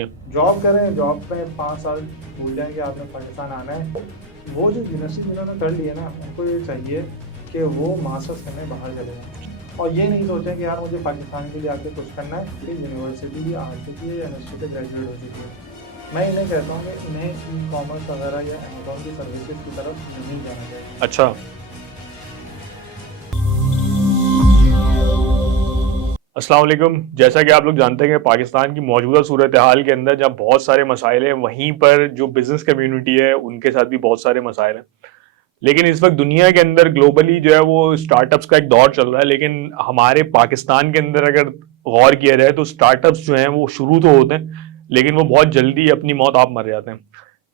है। जॉब करें, जॉब पे 5 साल भूल जाएं कि आपने पाकिस्तान आना है। वो जो यूनिवर्सिटी जिन्होंने कर ली है ना, उनको ये चाहिए कि वो मास्टर्स करने बाहर चले जाएँ और ये नहीं सोचें कि यार मुझे पाकिस्तान के लिए आके कुछ करना है, क्योंकि यूनिवर्सिटी आ चुकी है या यूनिवर्सिटी से ग्रेजुएट हो चुकी है। मैं इन्हें कहता हूँ कि इन्हें ई-कॉमर्स वगैरह या अमेज़न की सर्विसेज़ की तरफ नहीं जाना चाहिए। अच्छा, अस्सलाम वालेकुम। जैसा कि आप लोग जानते हैं कि पाकिस्तान की मौजूदा सूरत हाल के अंदर जहाँ बहुत सारे मसाइल हैं, वहीं पर जो बिजनेस कम्युनिटी है उनके साथ भी बहुत सारे मसाइल हैं। लेकिन इस वक्त दुनिया के अंदर ग्लोबली जो है वो स्टार्टअप्स का एक दौर चल रहा है, लेकिन हमारे पाकिस्तान के अंदर अगर गौर किया जाए तो स्टार्टअप्स जो हैं वो शुरू तो होते हैं, लेकिन वो बहुत जल्दी अपनी मौत आप मर जाते हैं।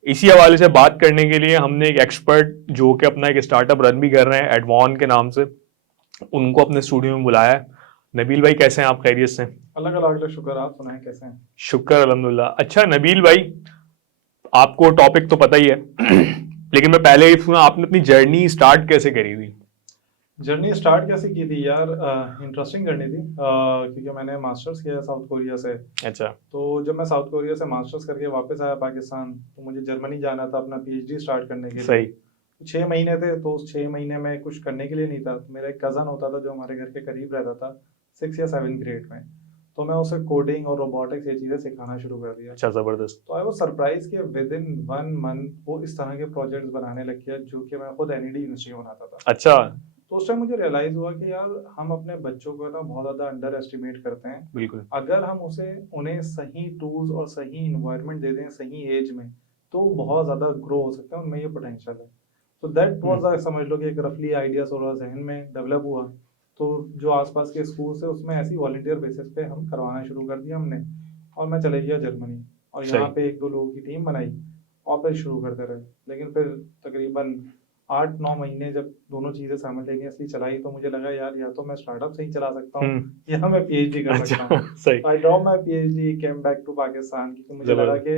इसी हवाले से बात करने के लिए हमने एक एक्सपर्ट जो कि अपना एक स्टार्टअप रन भी कर रहे हैं एडवान के नाम से, उनको अपने स्टूडियो में बुलाया है। नबील भाई, कैसे हैं आप? खैरियत से? अलग-अलग शुक्र, आप सुनाएँ कैसे हैं? शुक्र अल्हम्दुलिल्लाह। अच्छा नबील भाई, आपको टॉपिक तो पता ही है लेकिन मैं पहले ही सुना, आपने अपनी जर्नी स्टार्ट कैसे करी थी? जर्नी स्टार्ट कैसे की थी यार, इंटरेस्टिंग करनी थी, क्योंकि मैंने मास्टर्स किया है साउथ कोरिया से। अच्छा। तो जब मैं साउथ कोरिया से मास्टर्स करके वापस आया पाकिस्तान, तो मुझे जर्मनी जाना था अपना पीएचडी स्टार्ट करने के लिए। सही। 6 महीने थे, तो उस 6 महीने में कुछ करने के लिए नहीं था। मेरा एक कज़न होता था जो हमारे घर के करीब रहता था, 6 या 7 ग्रेड में। तो मैं उसे कोडिंग और रोबोटिक्स ये चीज़ें सिखाना शुरू कर दिया। अच्छा, जबरदस्त। तो आई वाज़ सरप्राइज़ कि विदिन 1 मंथ वो इस तरह के प्रोजेक्ट्स बनाने लग गया, जो कि मैं खुद एनईडी यूनिवर्सिटी में बनाता था। अच्छा। तो उस टाइम मुझे रियलाइज़ हुआ कि यार हम अपने बच्चों को ना बहुत ज़्यादा अंडर एस्टिमेट करते हैं। बिल्कुल। अगर हम उन्हें सही टूल्स और सही एनवायरनमेंट दे दें सही एज में, तो वो बहुत ज़्यादा ग्रो हो सकते हैं, उनमें ये पोटेंशियल है। तो दैट वाज़, समझ लो कि एक रफली आइडिया थोड़ा ज़हन में डेवलप हुआ। तो जो आसपास के स्कूल्स है उसमें ऐसी वॉलंटियर बेसिस पे हम करवाना शुरू कर दिया हमने, और मैं चले गया जर्मनी और यहाँ सही। पे 1-2 लोगों की टीम बनाई और फिर शुरू करते रहे। लेकिन फिर तकरीबन 8-9 महीने जब दोनों चीज़ें साइमल्टेनियसली चलाई, तो मुझे लगा यार या तो मैं स्टार्टअप से ही चला सकता हूँ या मैं पीएचडी कर सकता अच्छा। हूँ। सही। I drop my PhD, came back to Pakistan, क्योंकि मुझे लगा जबरदस्त। कि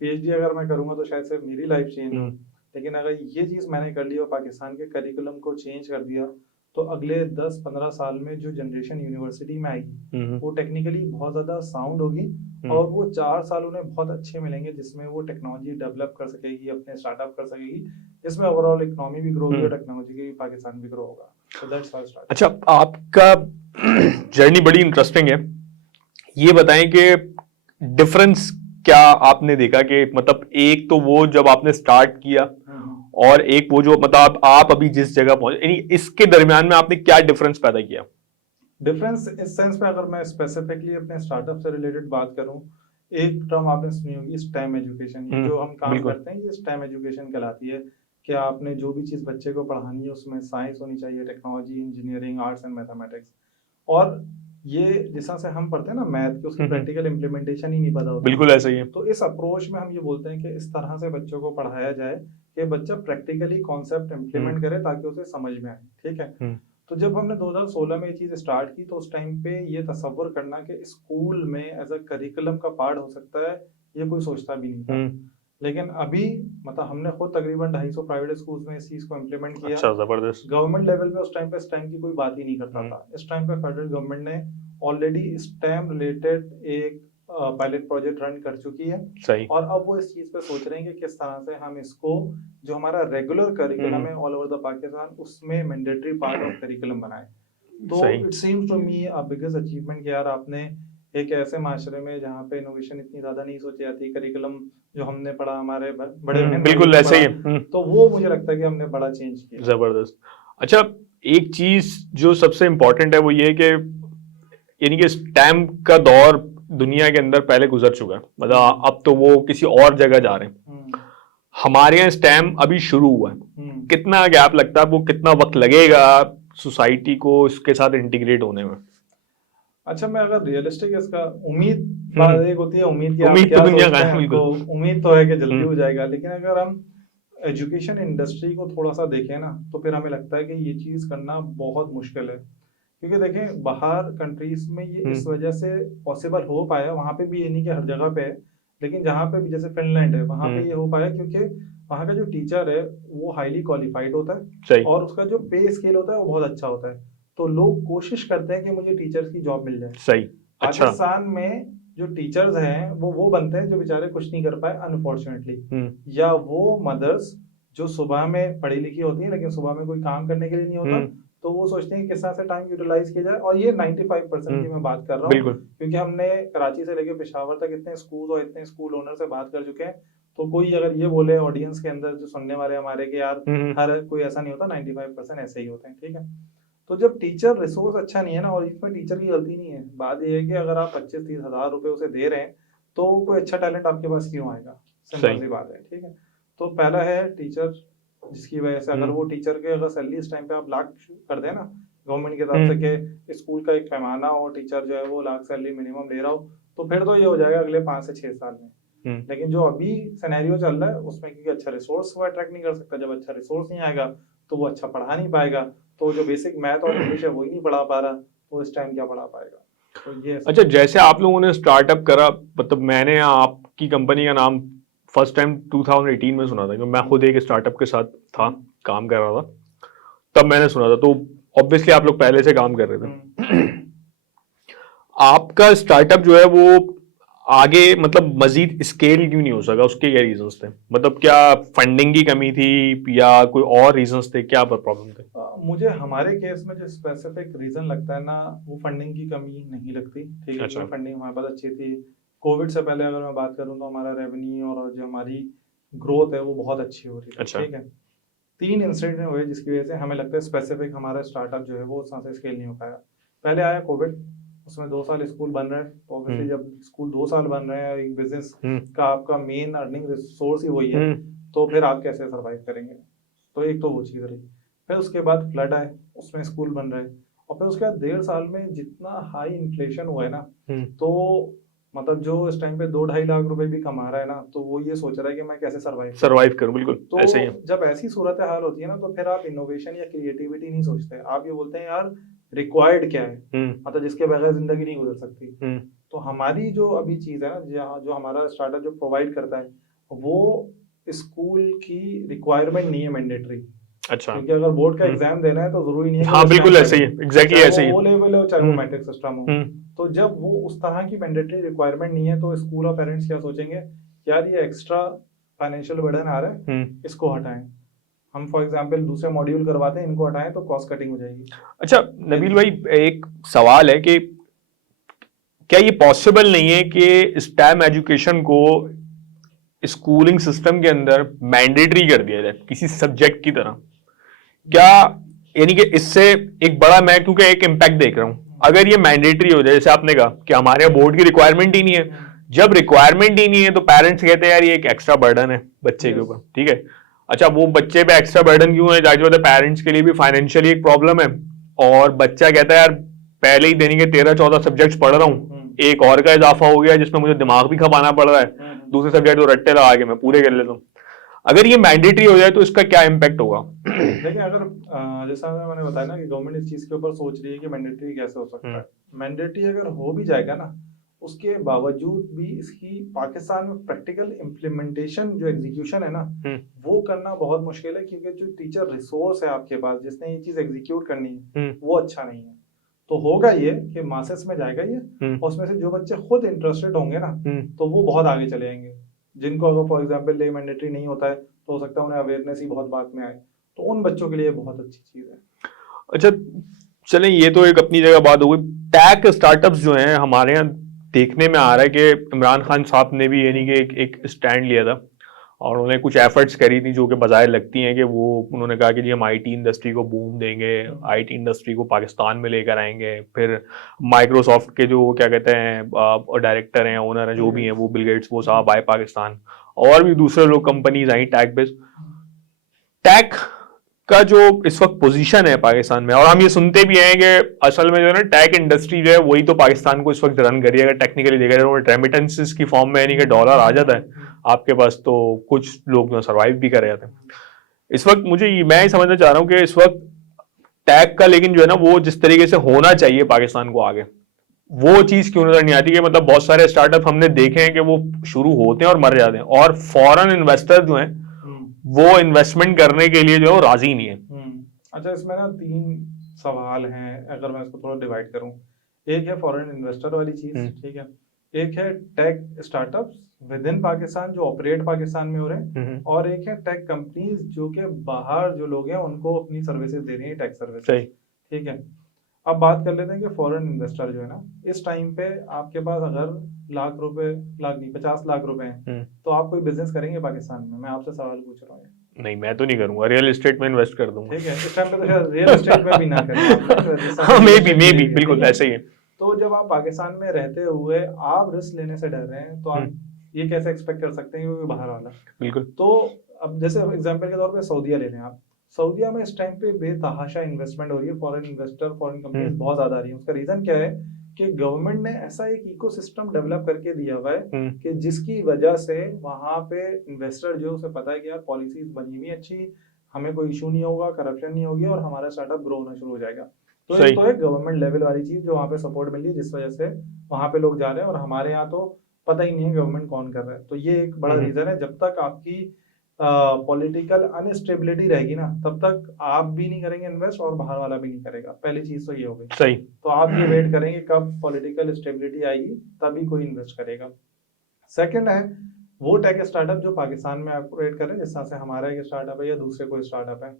पीएचडी अगर मैं करूँगा तो शायद से मेरी लाइफ चेंज हो। हम्म। लेकिन अगर ये चीज़ मैंने कर ली और पाकिस्तान के करिकुलम को चेंज कर दिया, तो अगले 10-15 साल में जो जनरेशन यूनिवर्सिटी में आएगी वो टेक्निकली बहुत ज़्यादा साउंड होगी, और वो 4 साल उन्हें बहुत अच्छे मिलेंगे जिसमें वो टेक्नोलॉजी डेवलप कर सकेगी, अपने स्टार्टअप कर सकेगी, जिसमें ओवरऑल इकोनॉमी भी ग्रो होगी और टेक्नोलॉजी की पाकिस्तान भी ग्रो होगा। So that's how I started. अच्छा, आपका जर्नी बड़ी इंटरेस्टिंग है। ये बताएं कि डिफरेंस क्या आपने देखा कि मतलब एक तो वो जब आपने स्टार्ट किया और एक वो जो मतलब आप अभी जिस जगह पहुंचे, यानी इसके दरमियान में आपने क्या डिफरेंस पैदा किया? डिफरेंस इस सेंस में, अगर मैं स्पेसिफिकली अपने स्टार्टअप से रिलेटेड बात करूं, एक टर्म आपने सुनी होगी, स्टेम एजुकेशन। ये जो हम काम बिल्कुल। करते हैं ये स्टेम एजुकेशन कहलाती है कि आपने जो भी चीज़ बच्चे को पढ़ानी है उसमें साइंस होनी चाहिए, technology, engineering, arts and mathematics. और ये जिस तरह से हम पढ़ते हैं ना मैथ की, उसकी प्रैक्टिकल इम्प्लीमेंटेशन ही नहीं पता होता। बिल्कुल ऐसा ही है। तो इस अप्रोच में हम ये बोलते हैं कि इस तरह से बच्चों को पढ़ाया जाए कि बच्चा प्रैक्टिकली कॉन्सेप्ट इम्प्लीमेंट करे ताकि उसे समझ में आए। ठीक है। तो जब हमने 2016 में ये चीज़ स्टार्ट की, तो उस टाइम पे ये तसव्वुर करना कि स्कूल में एज अ करिकुलम का पार्ट हो सकता है, ये कोई सोचता भी नहीं था। लेकिन अभी मतलब हमने खुद तकरीबन 250 प्राइवेट स्कूल्स में इस चीज़ को इम्प्लीमेंट किया। अच्छा, जबरदस्त। गवर्नमेंट लेवल पे उस टाइम पे स्टेम की कोई बात ही नहीं करता था। इस टाइम पे फेडरल गवर्नमेंट ने ऑलरेडी स्टेम रिलेटेड एक पायलट प्रोजेक्ट रन कर चुकी है। सही। और अब वो इस चीज़ पे सोच रहे हैं कि किस तरह से हम इसको, जो हमारा रेगुलर करिकुलम है ऑल ओवर द पाकिस्तान, उसमें मैंडेटरी पार्ट ऑफ करिकुलम बनाए। तो it seems to me a biggest achievement कि यार आपने एक ऐसे माशरे में जहाँ पे इनोवेशन इतनी ज्यादा नहीं सोची जाती, करिकुलम जो हमने पढ़ा हमारे बड़े बिल्कुल ऐसे ही है। तो वो मुझे लगता है कि हमने बड़ा चेंज किया। जबरदस्त। अच्छा, एक चीज जो सबसे इम्पोर्टेंट है वो ये कि यानी कि स्टैम्प का दौर दुनिया के अंदर पहले गुजर चुका है, मतलब अब तो वो किसी और जगह जा रहे हैं। हमारे यहाँ स्टैम्प अभी शुरू हुआ है। कितना गैप लगता है, वो कितना वक्त लगेगा सोसाइटी को इसके साथ इंटीग्रेट होने में? अच्छा, मैं अगर रियलिस्टिक इसका उम्मीद, बात एक होती है उम्मीद की, उम्मीद तो दुनिया का है, तो उम्मीद तो है कि जल्दी हो जाएगा। लेकिन अगर हम एजुकेशन इंडस्ट्री को थोड़ा सा देखें ना, तो फिर हमें लगता है कि ये चीज़ करना बहुत मुश्किल है। क्योंकि देखें बाहर कंट्रीज में ये इस वजह से पॉसिबल हो पाया, वहाँ पे भी ये नहीं कि हर जगह पे है, लेकिन जहाँ पे भी जैसे फिनलैंड है वहाँ पे ये हो पाया क्योंकि वहाँ का जो टीचर है वो हाईली क्वालिफाइड होता है और उसका जो पे स्केल होता है वो बहुत अच्छा होता है। तो लोग कोशिश करते हैं कि मुझे टीचर्स की जॉब मिल जाए। सही। अच्छा। पाकिस्तान में जो टीचर्स हैं वो बनते हैं जो बेचारे कुछ नहीं कर पाए अनफॉर्चुनेटली, या वो मदर्स जो सुबह में पढ़ी लिखी होती है लेकिन सुबह में कोई काम करने के लिए नहीं होता, तो वो सोचते हैं किस तरह से टाइम यूटिलाइज किया जाए। और ये 95% की मैं बात कर रहा हूँ, क्योंकि हमने कराची से लेकर पेशावर तक इतने स्कूल और इतने स्कूल ओनर से बात कर चुके हैं। तो कोई अगर ये बोले ऑडियंस के अंदर जो सुनने वाले हमारे कि यार हर कोई ऐसा नहीं होता, 95% ऐसे ही होते हैं, ठीक है। तो जब टीचर रिसोर्स अच्छा नहीं है ना, और इसमें टीचर की गलती नहीं है, बात ये है कि अगर आप 25-30 हजार रुपए उसे दे रहे हैं तो कोई अच्छा टैलेंट आपके पास क्यों आएगा, सिंपल सी बात है, ठीक है। तो पहला है टीचर, जिसकी वजह से अगर वो टीचर के अगर सैलरी इस टाइम पे आप लाख कर दें ना गवर्नमेंट की तरफ से कि स्कूल का एक पैमाना हो, टीचर जो है वो लाख सैलरी मिनिमम ले रहा हो, तो फिर तो ये हो जाएगा अगले 5 से 6 साल में। लेकिन जो अभी सिनेरियो चल रहा है उसमें क्योंकि अच्छा रिसोर्स वो अट्रैक्ट नहीं कर सकता, जब अच्छा रिसोर्स नहीं आएगा तो वो अच्छा पढ़ा नहीं पाएगा, तो जो बेसिक मैथ और इंग्लिश है वही नहीं पढ़ा पा रहा, तो इस टाइम क्या पढ़ा पाएगा। तो ये अच्छा, जैसे आप लोगों ने स्टार्टअप करा, मतलब मैंने आपकी कंपनी का नाम फर्स्ट टाइम 2018 में सुना था, क्योंकि मैं खुद एक स्टार्टअप के साथ था, काम कर रहा था, तब मैंने सुना था। तो ऑब्वियसली आप लोग पहले से काम कर रहे थे। आपका स्टार्टअप जो है वो आगे मतलब मजीद स्केल क्यों नहीं हो सका, उसके क्या रीजंस थे? मतलब क्या फंडिंग की कमी थी या कोई और रीजंस थे, क्या प्रॉब्लम थे? मुझे हमारे केस में जो स्पेसिफिक रीजन लगता है ना, वो फंडिंग की कमी नहीं लगती, ठीक है। अच्छा। फंडिंग हमारे पास अच्छी थी। कोविड से पहले अगर मैं बात करूं तो हमारा रेवेन्यू और जो हमारी ग्रोथ है वो बहुत अच्छी हो रही है। अच्छा। ठीक है। 3 इंसिडेंट हुए जिसकी वजह से हमें लगता है स्पेसिफिक हमारा स्टार्टअप जो है वो उस से स्केल नहीं हो पाया। पहले आया कोविड, उसमें 2 साल स्कूल बन रहे हैं, तो ऑब्वियसली जब स्कूल 2 साल बन रहे हैं, एक बिजनेस का आपका मेन अर्निंग रिसोर्स ही वही है, तो फिर आप कैसे सर्वाइव करेंगे। तो एक तो वो चीज रही। फिर उसके बाद फ्लड आए, उसमें स्कूल बन रहे, और फिर उसके बाद 1.5 साल में जितना हाई इन्फ्लेशन हुआ है ना, तो मतलब जो इस टाइम पे 2-2.5 लाख रुपए भी कमा रहा है ना, तो वो ये सोच रहा है कि मैं कैसे सर्वाइव करूं। बिल्कुल तो ऐसे ही है। जब ऐसी सूरत हाल होती है ना, तो फिर आप इनोवेशन या क्रिएटिविटी नहीं सोचते, आप ये बोलते हैं यार रिक्वायर्ड क्या है, मतलब जिसके बगैर जिंदगी नहीं गुजर सकती। तो हमारी जो अभी चीज है ना, जो हमारा स्टार्टअप जो प्रोवाइड करता है, वो स्कूल की रिक्वायरमेंट नहीं है मैंडेटरी। अच्छा। क्योंकि अगर बोर्ड का एग्जाम देना है तो जरूरी नहीं है। हाँ बिल्कुल ऐसे ही है, एग्जैक्टली ऐसे ही है। वो लेवल हो चाहे वो मैट्रिक सिस्टम हो। तो जब वो उस तरह की मैंडेटरी रिक्वायरमेंट नहीं है, तो स्कूल और पेरेंट्स क्या सोचेंगे, यार ये एक्स्ट्रा फाइनेंशियल बर्डन आ रहा है, इसको हटाएं। हम फॉर एग्जांपल दूसरे मॉड्यूल करवाते हैं, इनको हटाएं तो कॉस्ट कटिंग हो जाएगी। अच्छा नबील भाई, एक सवाल है कि क्या ये पॉसिबल नहीं है कि स्टेम एजुकेशन को स्कूलिंग सिस्टम के अंदर मैंडेटरी कर दिया जाए किसी सब्जेक्ट की तरह? क्या यानी कि इससे एक बड़ा, मैं क्योंकि एक इम्पैक्ट देख रहा हूं, अगर ये मैंडेटरी हो जाए, जैसे आपने कहा कि हमारे बोर्ड की रिक्वायरमेंट ही नहीं है, जब रिक्वायरमेंट ही नहीं है तो पेरेंट्स कहते हैं यार ये एक एक्स्ट्रा बर्डन है बच्चे के ऊपर, ठीक है। अच्छा, वो बच्चे पे एक्स्ट्रा बर्डन क्यों है? जाहिर बात है पेरेंट्स के लिए भी फाइनेंशियली एक प्रॉब्लम है, और बच्चा कहता है यार पहले ही देने के 13-14 सब्जेक्ट पढ़ रहा हूँ, एक और का इजाफा हो गया जिसमें मुझे दिमाग भी खपाना पड़ रहा है, दूसरे सब्जेक्ट तो रट्टे लगा के मैं पूरे कर लेता हूँ। अगर ये मैंडेटरी हो जाए तो इसका क्या इम्पैक्ट होगा? देखिए, अगर जैसा मैंने बताया ना कि गवर्नमेंट इस चीज के ऊपर सोच रही है कि मैंडेटरी कैसे हो सकता है। मैंडेटरी अगर हो भी जाएगा ना, उसके बावजूद भी इसकी पाकिस्तान में प्रैक्टिकल इम्प्लीमेंटेशन जो एग्जीक्यूशन है ना, वो करना बहुत मुश्किल है, क्योंकि जो टीचर रिसोर्स है आपके पास जिसने ये चीज एग्जीक्यूट करनी है वो अच्छा नहीं है। तो होगा ये कि मासेस में जाएगा ये, और उसमें से जो बच्चे खुद इंटरेस्टेड होंगे ना, तो वो बहुत आगे चले जाएंगे। जिनको अगर फॉर एग्जांपल ये मैंडेटरी नहीं होता है तो हो सकता है उन्हें अवेयरनेस ही बहुत बाद में आए, तो उन बच्चों के लिए बहुत अच्छी चीज है। अच्छा चलें, ये तो एक अपनी जगह बात हो गई। टैक स्टार्टअप्स जो हैं हमारे यहाँ देखने में आ रहा है कि इमरान खान साहब ने भी यानी कि एक स्टैंड लिया था, और उन्होंने कुछ एफर्ट्स करी थी जो कि बजाय लगती हैं कि वो, उन्होंने कहा कि जी हम आईटी इंडस्ट्री को बूम देंगे, आईटी इंडस्ट्री को पाकिस्तान में लेकर आएंगे। फिर माइक्रोसॉफ्ट के जो क्या कहते हैं डायरेक्टर हैं, ओनर हैं, जो भी हैं, वो बिल गेट्स, वो साहब आए पाकिस्तान, और भी दूसरे लोग कंपनीज आई टैक बेस्ड। टैक का जो इस वक्त पोजीशन है पाकिस्तान में, और हम ये सुनते भी हैं कि असल में जो है ना टैक इंडस्ट्री जो है वही तो पाकिस्तान को इस वक्त रन करिए, अगर टेक्निकली देखा जाए, रेमिटेंसेस की फॉर्म में, यानी कि डॉलर आ जाता है आपके पास तो कुछ लोग जो सर्वाइव भी कर जाते हैं इस वक्त। मैं ही समझना चाह रहा हूँ कि इस वक्त टैग का, लेकिन जो है ना वो जिस तरीके से होना चाहिए पाकिस्तान को आगे, वो चीज क्यों नजर नहीं आती? कि मतलब बहुत सारे स्टार्टअप हमने देखे हैं कि वो शुरू होते हैं और मर जाते हैं, और फॉरेन इन्वेस्टर जो हैं वो इन्वेस्टमेंट करने के लिए जो है राजी नहीं है। अच्छा, इसमें ना 3 सवाल हैं, अगर मैं इसको थोड़ा डिवाइड करूं। एक है फॉरेन इन्वेस्टर वाली चीज, ठीक है। एक है tech startups with in Pakistan जो ऑपरेट पाकिस्तान में हो रहे हैं, और एक है टेक कंपनीज जो कि बाहर जो लोग हैं उनको अपनी सर्विसेज दे रही हैं, टेक सर्विसेज। सही। ठीक है, अब बात कर लेते हैं कि फॉरेन इन्वेस्टर जो है ना, इस टाइम पे आपके पास अगर लाख रुपए, लाख नहीं 50 लाख रुपए हैं, तो आप कोई बिजनेस करेंगे पाकिस्तान में? मैं आपसे सवाल पूछ रहा हूँ। नहीं, मैं तो नहीं करूंगा, रियल एस्टेट में इन्वेस्ट कर दूंगा। ठीक है, इस टाइम पे तो शायद रियल एस्टेट में भी ना करें आप, हाँ, मे बी ठीक बिल्कुल है। ऐसे ही है। तो जब आप पाकिस्तान में रहते हुए आप रिस्क लेने से डर रहे हैं, तो आप ये कैसे एक्सपेक्ट कर सकते हैं कि बाहर वाला? बिल्कुल। तो अब जैसे एग्जांपल के तौर पे सऊदीया ले लें आप, सऊदीया में इस टाइम पे बेतहाशा इन्वेस्टमेंट हो रही है, फॉरेन इन्वेस्टर, फॉरेन कंपनीज बहुत ज्यादा आ रही है। उसका रीजन क्या है कि गवर्नमेंट ने ऐसा एक इकोसिस्टम डेवलप करके दिया हुआ है कि जिसकी वजह से वहां पे इन्वेस्टर जो उसे पता है कि यार पॉलिसीज बनी हुई अच्छी, हमें कोई इशू नहीं होगा, करप्शन नहीं होगी और हमारा स्टार्टअप ग्रो होना शुरू हो जाएगा। तो ये तो एक गवर्नमेंट लेवल वाली चीज जो वहाँ पे सपोर्ट मिल रही है, जिस वजह से वहां पे लोग जा रहे हैं, और हमारे यहाँ तो पता ही नहीं है गवर्नमेंट कौन कर रहा है। तो ये एक बड़ा रीजन है। जब तक आपकी पॉलिटिकल अनस्टेबिलिटी रहेगी ना, तब तक आप भी नहीं करेंगे इन्वेस्ट और बाहर वाला भी नहीं करेगा। पहली चीज तो ये हो गई। सही। तो आप ये वेट करेंगे कब पॉलिटिकल स्टेबिलिटी आएगी, तभी कोई इन्वेस्ट करेगा। सेकंड है वो टेक स्टार्टअप जो पाकिस्तान में ऑपरेट कर रहे हैं, जिस तरह से हमारा एक स्टार्टअप है या दूसरे कोई स्टार्टअप है,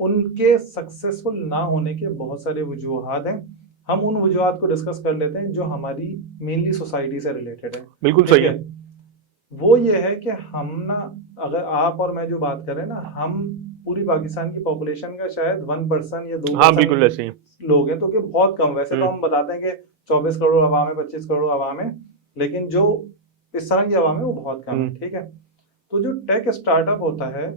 उनके सक्सेसफुल ना होने के बहुत सारे वजूहात हैं। हम उन वजूहात को डिस्कस कर लेते हैं जो हमारी मेनली सोसाइटी से रिलेटेड है। बिल्कुल सही है। वो ये है कि हम ना, अगर आप और मैं जो बात कर रहे हैं ना, हम पूरी पाकिस्तान की पॉपुलेशन का शायद 1% या 2% हाँ, बिल्कुल ऐसे ही लोग हैं, तो कि बहुत कम। वैसे तो हम बताते हैं कि 24 करोड़ आवाम है, 25 करोड़ आवाम है, लेकिन जो इस तरह की आवाम है वो बहुत कम है। ठीक है, तो जो टेक स्टार्टअप होता है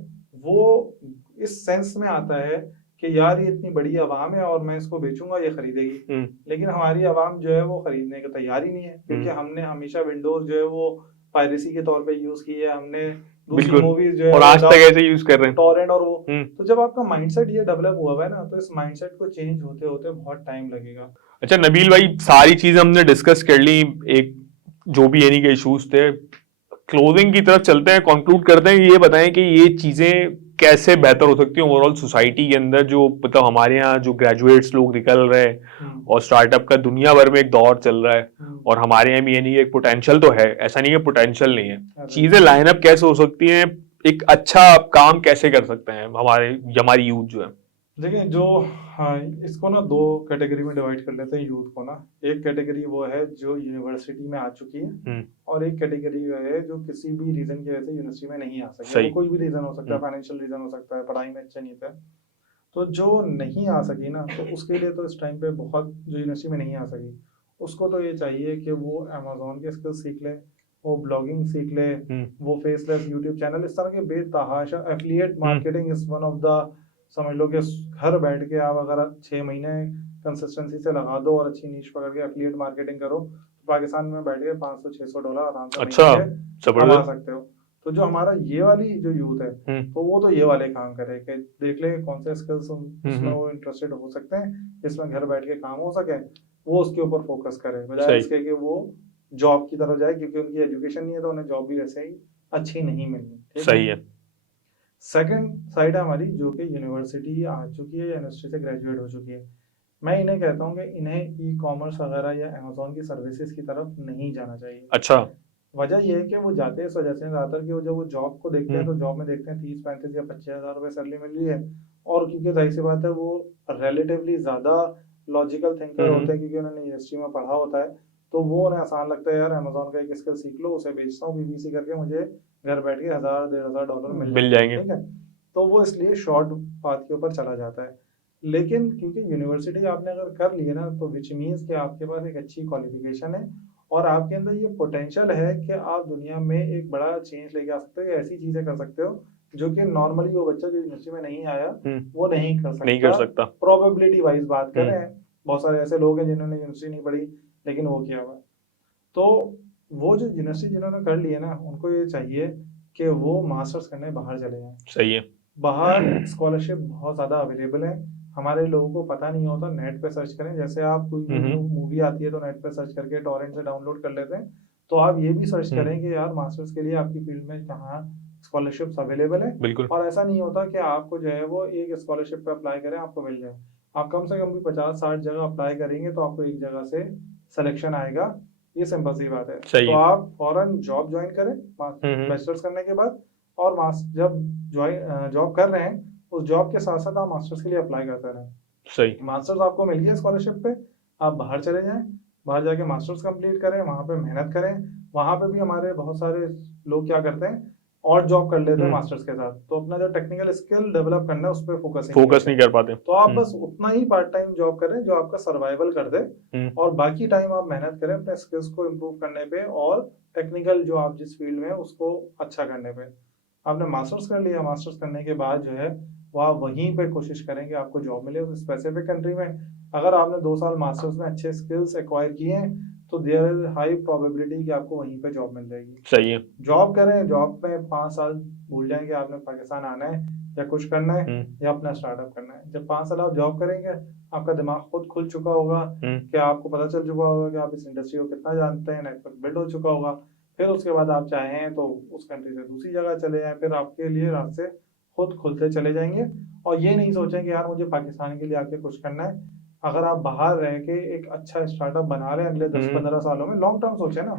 वो इस सेंस में आता है कि यार ये इतनी बड़ी आवाम है और मैं इसको बेचूंगा, ये खरीदेगी। लेकिन हमारी आवाम जो है वो खरीदने को तैयार ही नहीं है, क्योंकि हमने हमेशा विंडोज जो है वो पायरेसी के तौर पे यूज की है, हमने दूसरी मूवीज जो है और आज तक ऐसे यूज कर रहे हैं, टॉरेंट और वो। तो जब आपका माइंडसेट ये डेवलप हुआ है ना, तो इस माइंडसेट को चेंज होते होते बहुत टाइम लगेगा। अच्छा नबील भाई, सारी चीजें हमने डिस्कस कर ली, एक जो भी यानी कि इश्यूज थे, क्लोजिंग की तरफ चलते हैं, कंक्लूड करते हैं। ये बताएं कि ये चीजें कैसे बेहतर हो सकती हैं ओवरऑल सोसाइटी के अंदर, जो मतलब हमारे यहाँ जो ग्रेजुएट्स लोग निकल रहे हैं और स्टार्टअप का दुनिया भर में एक दौर चल रहा है, और हमारे यहाँ भी यानी एक पोटेंशियल तो है, ऐसा नहीं है पोटेंशियल नहीं है, चीजें लाइन अप कैसे हो सकती हैं, एक अच्छा काम कैसे कर सकते हैं हमारी यूथ जो है? देखिए, जो हाँ, इसको ना दो कैटेगरी में डिवाइड कर लेते हैं यूथ को ना। एक कैटेगरी वो है जो यूनिवर्सिटी में आ चुकी है, और एक कैटेगरी वो है जो किसी भी रीजन की वजह से यूनिवर्सिटी में नहीं आ सकती। वो कोई भी रीजन हो सकता है, फाइनेंशियल रीजन हो सकता है, पढ़ाई में अच्छे नहीं थे। तो जो नहीं आ सकी ना, तो उसके लिए तो इस टाइम पे बहुत, जो यूनिवर्सिटी में नहीं आ सकी उसको तो ये चाहिए कि वो अमेजोन के स्किल्स सीख ले, वो ब्लॉगिंग सीख ले, वो फेसलेस यूट्यूब चैनल, इस तरह के बेतहाशा affiliate marketing is one of the, समझ लो कि घर बैठ के आप अगर 6 महीने कंसिस्टेंसी से लगा दो और अच्छी नीश पकड़ के एफिलिएट मार्केटिंग करो, तो पाकिस्तान में बैठ के $500-600 आराम से कमा सकते हो। तो जो हमारा ये वाली जो यूथ है, तो वो तो ये वाले काम करे कि देख ले कौन से स्किल्स उसमें वो इंटरेस्टेड हो सकते हैं, जिसमें घर बैठ के काम हो सके, वो उसके ऊपर फोकस करे, बजाय इसके कि वो जॉब की तरफ जाए, क्योंकि उनकी एजुकेशन नहीं है तो उन्हें जॉब भी वैसे ही अच्छी नहीं मिलनी। सही है। सेकंड साइड है हमारी, जो कि यूनिवर्सिटी आ चुकी है या यूनिवर्सिटी से ग्रेजुएट हो चुकी है। मैं इन्हें कहता हूँ कि इन्हें ई कॉमर्स वगैरह या अमेजोन की सर्विसेज की तरफ नहीं जाना चाहिए। अच्छा। वजह यह है कि वो जाते हैं इस वजह से ज्यादातर कि वो जब वो जॉब को देखते हैं तो जॉब में देखते हैं 30-35 या 25,000 रुपए सैलरी मिल रही है, और क्योंकि जाहिर सी बात है वो रिलेटिवली ज्यादा लॉजिकल थिंकर होते हैं, क्योंकि उन्होंने यूनिवर्सिटी में पढ़ा होता है, तो वो उन्हें आसान लगता है यार अमेजोन का एक स्किल सीख लो, उसे बेचता हूँ बीबीसी करके, मुझे घर बैठ के $1,000-1,500 मिल जाएंगे। ठीक है, तो वो इसलिए शॉर्ट पाथ के ऊपर चला जाता है। लेकिन क्योंकि यूनिवर्सिटी आपने अगर कर ली है ना, तो विच मीन्स कि आपके पास एक अच्छी क्वालिफिकेशन है और आपके अंदर ये पोटेंशियल है कि आप दुनिया में एक बड़ा चेंज लेके आ सकते हो, ऐसी चीजें कर सकते हो जो कि नॉर्मली वो बच्चा जो यूनिवर्सिटी में नहीं आया वो नहीं कर सकता। प्रोबेबिलिटी वाइज बात कर रहे हैं, बहुत सारे ऐसे लोग हैं जिन्होंने यूनिवर्सिटी नहीं पढ़ी लेकिन वो किया हुआ। तो वो जो यूनिवर्सिटी जिन्होंने कर ली है ना, उनको ये चाहिए कि वो मास्टर्स करने बाहर चले जाएं। सही है। बाहर स्कॉलरशिप बहुत ज्यादा अवेलेबल है, हमारे लोगों को पता नहीं होता। नेट पे सर्च करें, जैसे आप कोई मूवी आती है तो नेट पे सर्च करके टॉरेंट से डाउनलोड कर लेते हैं, तो आप ये भी सर्च करें कि यार मास्टर्स के लिए आपकी फील्ड में कहाँ स्कॉलरशिप्स अवेलेबल है। और ऐसा नहीं होता कि आपको जो है वो एक स्कॉलरशिप पे अप्लाई करें आपको मिल जाए, आप कम से कम भी 50-60 जगह अप्लाई करेंगे तो आपको एक जगह से सिलेक्शन आएगा, ये सिंपल सी बात है। सही तो है। आप फौरन जॉब ज्वाइन करें बैचलर्स करने के बाद, और जब जॉब कर रहे हैं उस जॉब के साथ साथ आप मास्टर्स के लिए अप्लाई करते रहें। सही। मास्टर्स आपको मिल गया स्कॉलरशिप पे, आप बाहर चले जाएं, बाहर जाके मास्टर्स कंप्लीट करें, वहाँ पे मेहनत करें। वहाँ पे भी हमारे बहुत सारे लोग क्या करते हैं और जॉब कर लेते हैं मास्टर्स के साथ, तो अपना जो टेक्निकल स्किल डेवलप करना है उस पर फोकस नहीं कर पाते। तो आप बस उतना ही पार्ट टाइम जॉब करें जो आपका सर्वाइवल कर दे, और बाकी टाइम आप मेहनत करें अपने स्किल्स को इम्प्रूव करने पे और टेक्निकल जो आप जिस फील्ड में है उसको अच्छा करने पे। आपने मास्टर्स कर लिया, मास्टर्स करने के बाद जो है वो आप वहीं पे कोशिश करेंगे आपको जॉब मिले उस स्पेसिफिक कंट्री में। अगर आपने 2 साल मास्टर्स में अच्छे स्किल्स एक्वायर किए हैं तो देयर इज हाई प्रोबेबिलिटी कि आपको वहीं पे जॉब मिल जाएगी। सही है। जॉब करें, जॉब में 5 साल भूल जाएंगे आपने पाकिस्तान आना है या कुछ करना है या अपना स्टार्टअप करना है। जब 5 साल आप जॉब करेंगे आपका दिमाग खुद खुल चुका होगा कि आपको पता चल चुका होगा कि आप इस इंडस्ट्री को कितना जानते हैं, नेटवर्क बिल्ड हो चुका होगा। फिर उसके बाद आप चाहें तो उस कंट्री से दूसरी जगह चले जाएं, फिर आपके लिए रास्ते खुद खुलते चले जाएंगे। और ये नहीं सोचें कि यार मुझे पाकिस्तान के लिए आके कुछ करना है। अगर आप बाहर रह के एक अच्छा स्टार्टअप बना रहे हैं अगले 10-15 सालों में, लॉन्ग टर्म सोचें ना।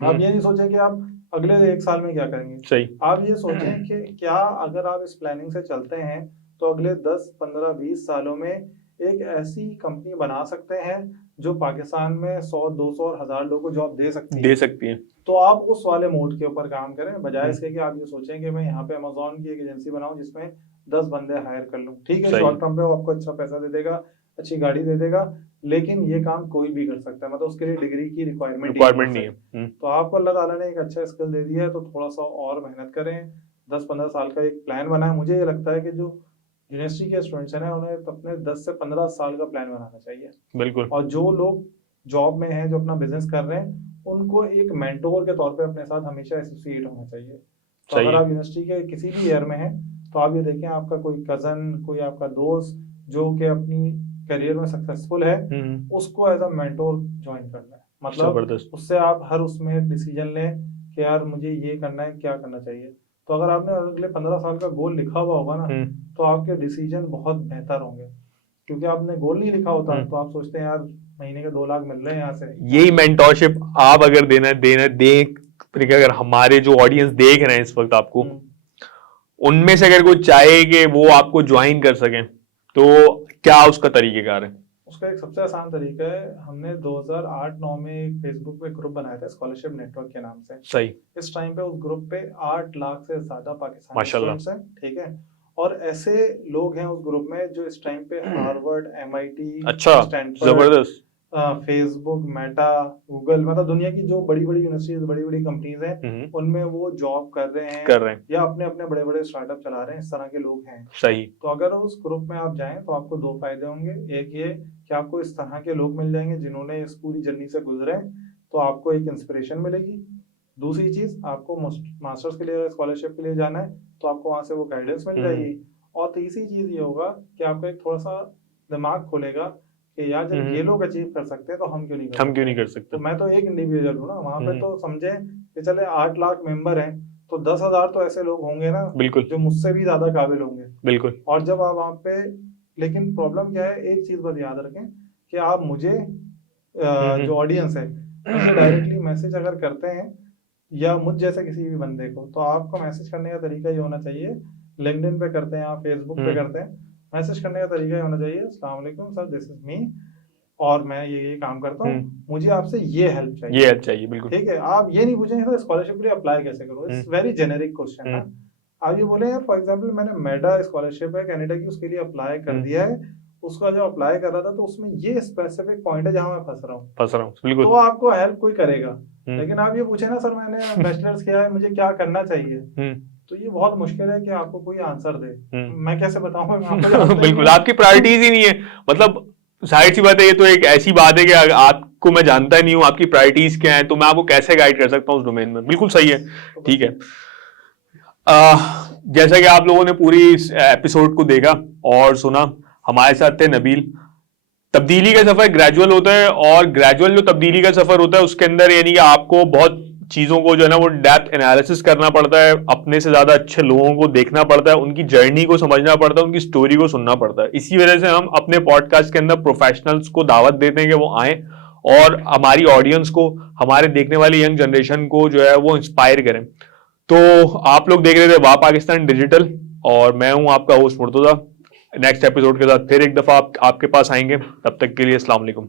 आप ये नहीं सोचें कि आप अगले 1 साल में क्या करेंगे। सही। आप ये सोचें कि क्या अगर आप इस प्लानिंग से चलते हैं तो अगले 10, 15, 20 सालों में एक ऐसी कंपनी बना सकते हैं जो पाकिस्तान में 100, 200 और 1000 लोगों को जॉब दे सकती है। तो आप उस वाले मोड के ऊपर काम करें, बजाय इसके कि आप ये सोचें कि मैं यहाँ पे अमेज़न की एक एजेंसी बनाऊं जिसमें 10 बंदे हायर कर लूं। ठीक है, शॉर्ट टर्म पे वो आपको अच्छा पैसा दे देगा, अच्छी गाड़ी दे देगा, लेकिन ये काम कोई भी कर सकता है, मतलब उसके लिए डिग्री की रिक्वायरमेंट नहीं है। तो आपको अल्लाह ताला ने एक अच्छा स्किल दे दिया है तो थोड़ा सा और मेहनत करें। 10-15 साल का एक प्लान बनाएं। मुझे ये लगता है कि जो यूनिवर्सिटी के स्टूडेंट्स हैं ना उन्हें अपने 10 से 15 साल का प्लान बनाना चाहिए। बिल्कुल। और जो लोग जॉब में हैं, जो अपना बिजनेस कर रहे हैं, उनको एक मेंटोर के तौर पे अपने साथ हमेशा एसोसिएट होना चाहिए। तो अगर आप यूनिवर्सिटी के किसी भी ईयर में हैं तो आप ये देखें आपका कोई कजन, कोई आपका दोस्त जो कि अपनी करियर में सक्सेसफुल है, उसको एज अ मेंटोर ज्वाइन करना है। मतलब उससे आप हर उसमें डिसीजन लें कि यार मुझे ये करना है, क्या करना चाहिए। तो अगर आपने अगले 15 साल का गोल लिखा हुआ होगा ना तो आपके डिसीजन बहुत बेहतर होंगे, क्योंकि आपने गोल नहीं लिखा होता तो आप सोचते हैं यार महीने के 2 लाख मिल रहे हैं यहाँ से। यही मेंटोरशिप आप अगर देना अगर हमारे जो ऑडियंस देख रहे हैं इस वक्त आपको, उनमें से अगर कोई चाहे कि वो आपको ज्वाइन कर सके तो क्या उसका तरीकेकार है? उसका एक सबसे आसान तरीका है, हमने 2008-9 में एक फेसबुक पे ग्रुप बनाया था स्कॉलरशिप नेटवर्क के नाम से। सही। इस टाइम पे उस ग्रुप पे 8 लाख से ज्यादा पाकिस्तानी स्टूडेंट्स हैं। ठीक है, और ऐसे लोग हैं उस ग्रुप में जो इस टाइम पे हार्वर्ड, MIT, अच्छा, जबरदस्त, फेसबुक, मेटा, गूगल, मतलब दुनिया की जो बड़ी बड़ी यूनिवर्सिटीज, बड़ी बड़ी कंपनीज हैं उनमें वो जॉब कर रहे हैं या अपने अपने बड़े बड़े स्टार्टअप चला रहे हैं। इस तरह के लोग हैं। सही। तो अगर उस ग्रुप में आप जाएं तो आपको 2 फायदे होंगे। एक ये कि आपको इस तरह के लोग मिल जाएंगे जिन्होंने इस पूरी जर्नी से गुजरे, तो आपको एक इंस्पिरेशन मिलेगी। दूसरी चीज, आपको मास्टर्स के लिए, स्कॉलरशिप के लिए जाना है तो आपको वहां से वो गाइडेंस मिल जाएगी। और तीसरी चीज ये होगा कि आपका एक थोड़ा सा दिमाग खुलेगा कि यार जब ये लोग अचीव कर सकते हैं तो हम क्यों नहीं कर सकते। तो मैं तो एक इंडिविजुअल हूँ ना, वहां पे तो समझे कि चले 8 लाख मेंबर हैं तो 10,000 तो ऐसे लोग होंगे ना बिल्कुल जो मुझसे भी ज्यादा काबिल होंगे। बिल्कुल। और जब आप वहां पे, लेकिन प्रॉब्लम क्या है, एक चीज बस याद रखें कि आप मुझे जो ऑडियंस है उसे डायरेक्टली मैसेज अगर करते हैं या मुझ जैसे किसी भी बंदे को, तो आपको मैसेज करने का तरीका ये होना चाहिए, लिंक्डइन पे करते हैं आप, फेसबुक पे करते हैं, मैसेज करने का तरीका ये होना चाहिए, अस्सलाम वालेकुम सर, दिस इज मी और मैं ये काम करता हूँ, मुझे आपसे ये हेल्प चाहिए। बिल्कुल। ठीक है, आप ये नहीं पूछेंगे सर स्कॉलरशिप के लिए अप्लाई कैसे करूँ, इट्स वेरी जेनेरिक क्वेश्चन है। आप ये बोले यार फॉर एग्जांपल मैंने मेडा स्कॉलरशिप है कनाडा की, उसके लिए अप्लाई कर दिया है, उसका जो अप्लाई कर रहा था तो उसमें ये स्पेसिफिक पॉइंट है जहां मैं फंस रहा हूँ बिल्कुल, तो आपको हेल्प कोई करेगा। लेकिन आप ये पूछे ना सर मैंने बैचलर्स किया है, मुझे क्या करना चाहिए, तो ये बहुत मुश्किल है कि आपको कोई आंसर दे। मैं कैसे बताऊं बिल्कुल, आपकी प्रायोरिटीज ही नहीं है। मतलब जाहिर सी बात है, ये तो एक ऐसी बात है कि आपको मैं जानता ही नहीं हूँ आपकी प्रायोरिटीज क्या है, तो मैं आपको कैसे गाइड कर सकता हूँ उस डोमेन में। बिल्कुल सही है, ठीक है। जैसा कि आप लोगों ने पूरी एपिसोड को देखा और सुना, हमारे साथ थे नबील। तब्दीली का सफर ग्रेजुअल होता है और ग्रेजुअल जो तब्दीली का सफर होता है उसके अंदर यानी कि आपको बहुत चीजों को जो है ना वो डेप्थ एनालिसिस करना पड़ता है, अपने से ज्यादा अच्छे लोगों को देखना पड़ता है, उनकी जर्नी को समझना पड़ता है, उनकी स्टोरी को सुनना पड़ता है। इसी वजह से हम अपने पॉडकास्ट के अंदर प्रोफेशनल्स को दावत देते हैं कि वो आए और हमारी ऑडियंस को, हमारे देखने वाली यंग जनरेशन को जो है वो इंस्पायर करें। तो आप लोग देख रहे थे वाह पाकिस्तान डिजिटल, और मैं हूं आपका होस्ट मुर्तजा। नेक्स्ट एपिसोड के साथ फिर एक दफा आपके पास आएंगे। तब तक के लिए अस्सलाम वालेकुम।